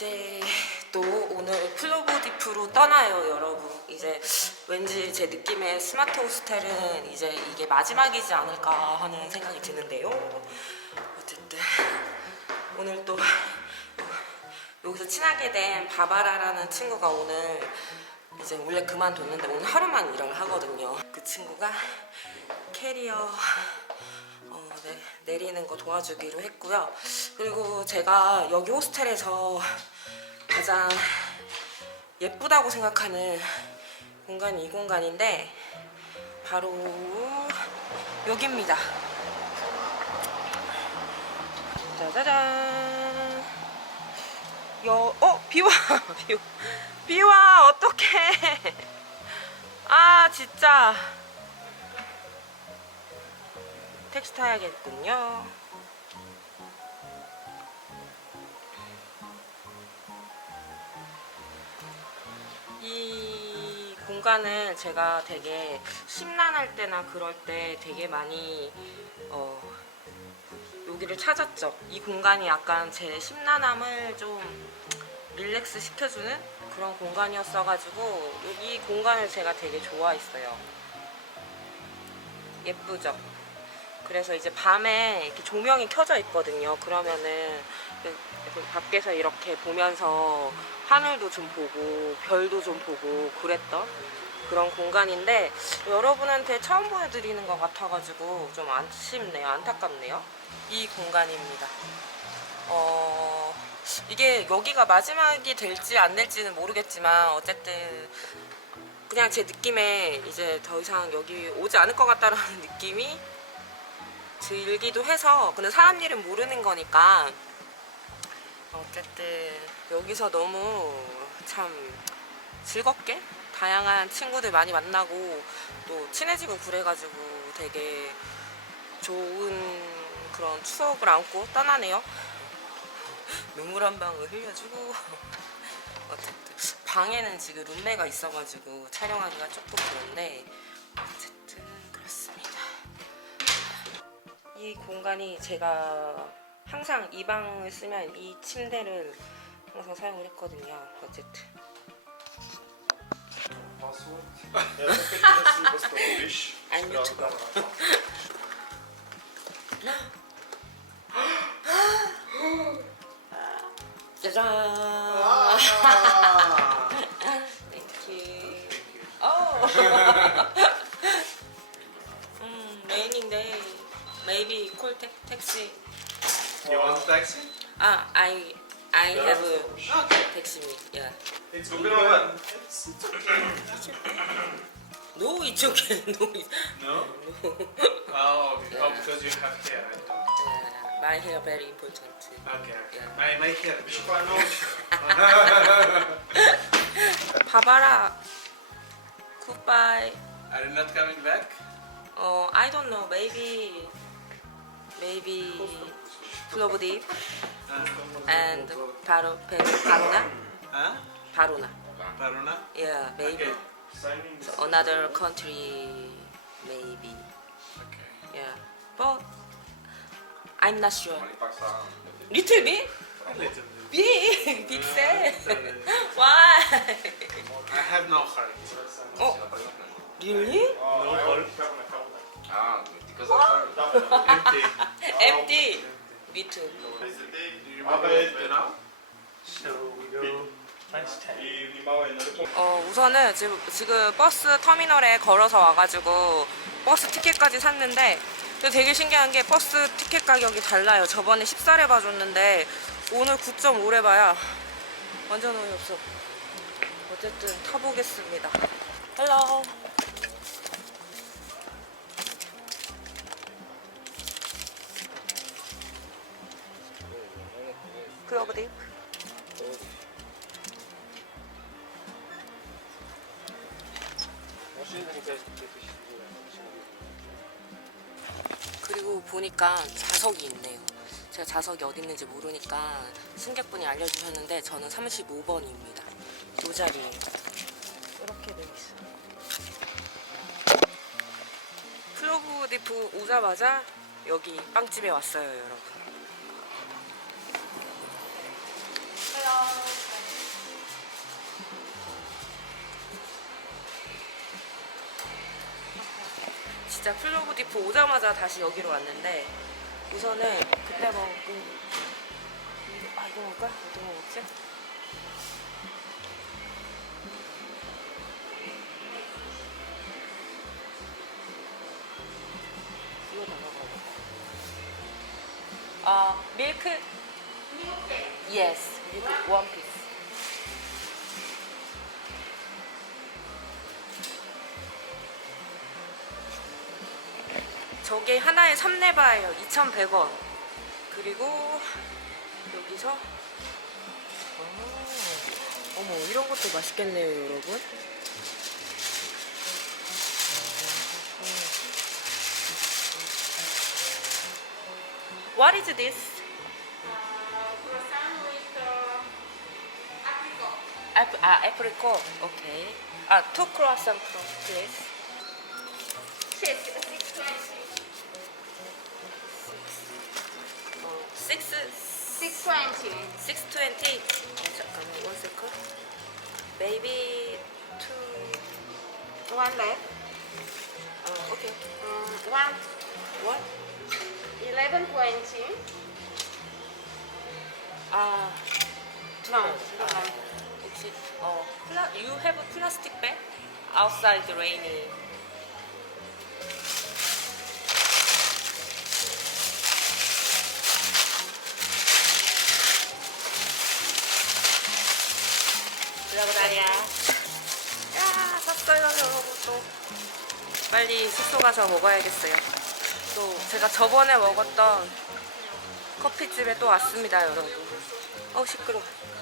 이제 또 오늘 플로보디프로 떠나요, 여러분. 이제 왠지 제 느낌에 스마트 호스텔은 이제 이게 마지막이지 않을까 하는 생각이 드는데요. 어쨌든 오늘 또 여기서 친하게 된 바바라라는 친구가 오늘 이제 원래 그만뒀는데 오늘 하루만 일을 하거든요. 그 친구가 캐리어 어, 네, 내리는 거 도와주기로 했고요. 그리고 제가 여기 호스텔에서 가장 예쁘다고 생각하는 공간이 이 공간인데 바로 여기입니다. 짜자잔. 여, 어, 비와, 비와, 비와, 어떡해. 아, 진짜. 택시 타야겠군요. 이 공간은 제가 되게 심란할 때나 그럴 때 되게 많이 어, 여기를 찾았죠. 이 공간이 약간 제 심란함을 좀 릴렉스 시켜주는 그런 공간이었어가지고 여기 공간을 제가 되게 좋아했어요. 예쁘죠? 그래서 이제 밤에 이렇게 조명이 켜져 있거든요. 그러면은 그- 그 밖에서 이렇게 보면서 하늘도 좀 보고 별도 좀 보고 그랬던 그런 공간인데 여러분한테 처음 보여드리는 것 같아가지고 좀 아쉽네요. 안타깝네요. 이 공간입니다. 어, 이게 여기가 마지막이 될지 안 될지는 모르겠지만 어쨌든 그냥 제 느낌에 이제 더 이상 여기 오지 않을 것 같다라는 느낌이 들기도 해서 근데 사람 일은 모르는 거니까 어쨌든 여기서 너무 참 즐겁게 다양한 친구들 많이 만나고 또 친해지고 그래가지고 되게 좋은 그런 추억을 안고 떠나네요. 눈물 한 방울 흘려주고 어쨌든 방에는 지금 룸메가 있어가지고 촬영하기가 조금 그런데 공간이 제가 항상 이 방을 쓰면 이 침대를 항상 사용을 했거든요. 어쨌든? Ja, det. 짜잔. Ah! 땡큐. 어. 음, taxi. You want a taxi? Ah, I I have a Okay. taxi me. Yeah. It's Look at that. It's, it's okay. No, it's okay. No. It's, No? no. Oh, okay. Yeah. oh because you have hair. I don't. Uh, my hair very important. Okay, okay. Yeah. My, my hair. Vi kör en oss. 바바라. Goodbye. Are you not coming back? Uh, I don't know. Maybe maybe Plovdiv Uh, and Paro, Parona. huh? Parona. Varuna? Yeah, maybe Okay. Signing this. another country. Maybe. Okay. Yeah, but I'm not sure. 많이 빡상. Little bit? A little bit. Big, big sad. Uh, Why? I have no heart. Oh, really? Ja, No jag 아. Empty. Empty. Me too. Do you Ja, remember men- it now? So we go du kommer. 어, 우선은 지금, 지금 버스 터미널에 걸어서 와가지고 버스 티켓까지 샀는데 근데 되게 신기한 게 버스 티켓 가격이 달라요. 저번에 14래 봐줬는데 오늘 9.5래 봐야 완전 어이없어. 어쨌든 타보겠습니다. 헬로. 클로브디. 그리고 보니까 좌석이 있네요. 제가 좌석이 어디 있는지 모르니까 승객분이 알려주셨는데 저는 35번입니다. 이 자리에 이렇게 돼 있어. 플로브 디프 오자마자 여기 빵집에 왔어요, 여러분. 네. 진짜 플로브 디포 오자마자 다시 여기로 왔는데 우선은 그때 먹은 아 이거 먹을까? 어떤 거 먹지? 이거 다 먹어. 아 밀크. 밀크. 예스. One piece. 저게 하나에 3레바예요. 2,100원. 그리고 여기서 어, 어머 이런 것도 맛있겠네요, 여러분. Is this? Ap- 아, apricot. Okay. 아, two croissant please. 어, six, Six twenty. six twenty. 네, 잠깐만, one second. Maybe two. One left. 어, okay. Um, one. What? Eleven twenty. 아, No. 아, 혹시 어, 플라, you have a plastic bag outside raining. 그러고 다니야. 야, 샀어요, 여러분 또. 빨리 숙소 가서 먹어야겠어요. 또 제가 저번에 먹었던 커피집에 또 왔습니다, 여러분. 어우 시끄러. 어.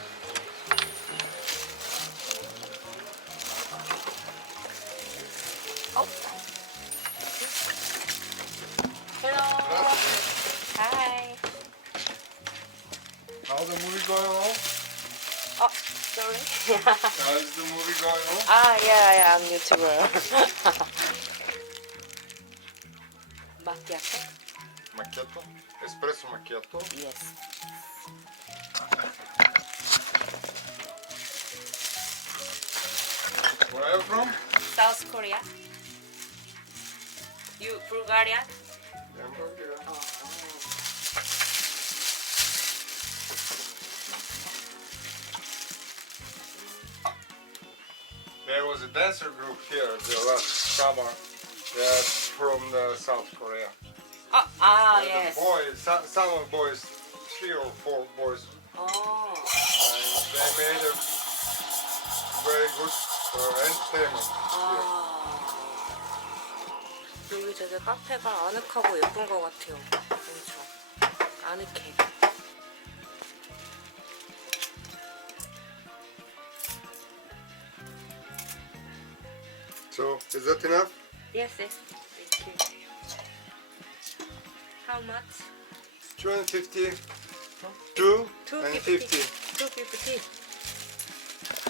Hello. Hi. How's the movie going on? Oh, sorry. How's the movie going on? ah, yeah, yeah, I'm YouTuber. Macchiato? Macchiato? Espresso macchiato? Yes. Where are you from? South Korea. You Bulgaria? I'm. There was a dancer group here the last summer. They're from the South Korea. Ah, ah, And yes. The boys, some, some of boys, three or four boys, Oh. and they made a very good uh, entertainment here. 아. 되게 카페가 아늑하고 예쁜 것 같아요. 엄청 아늑해. So, is that enough? Yes, yes. Thank you. How much? 250, 2 Two and fifty. 50. Two fifty.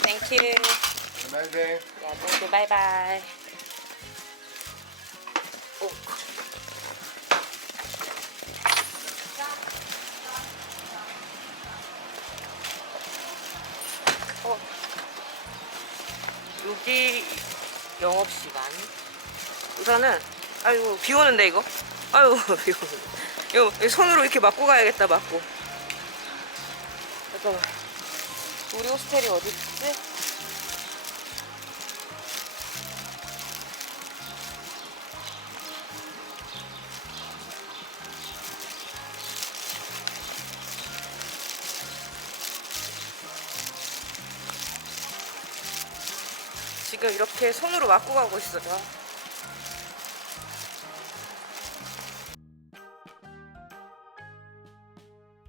Thank you. Have a nice day. Yeah, thank you. Bye bye. 오. 어. 여기 영업 시간. 우선은 아이고 비 오는데 이거. 아이고 비 오는데. 이거 손으로 이렇게 맞고 가야겠다 맞고. 잠깐만. 우리 호스텔이 어디 있지? 지금 이렇게 손으로 맞고 가고 있어요.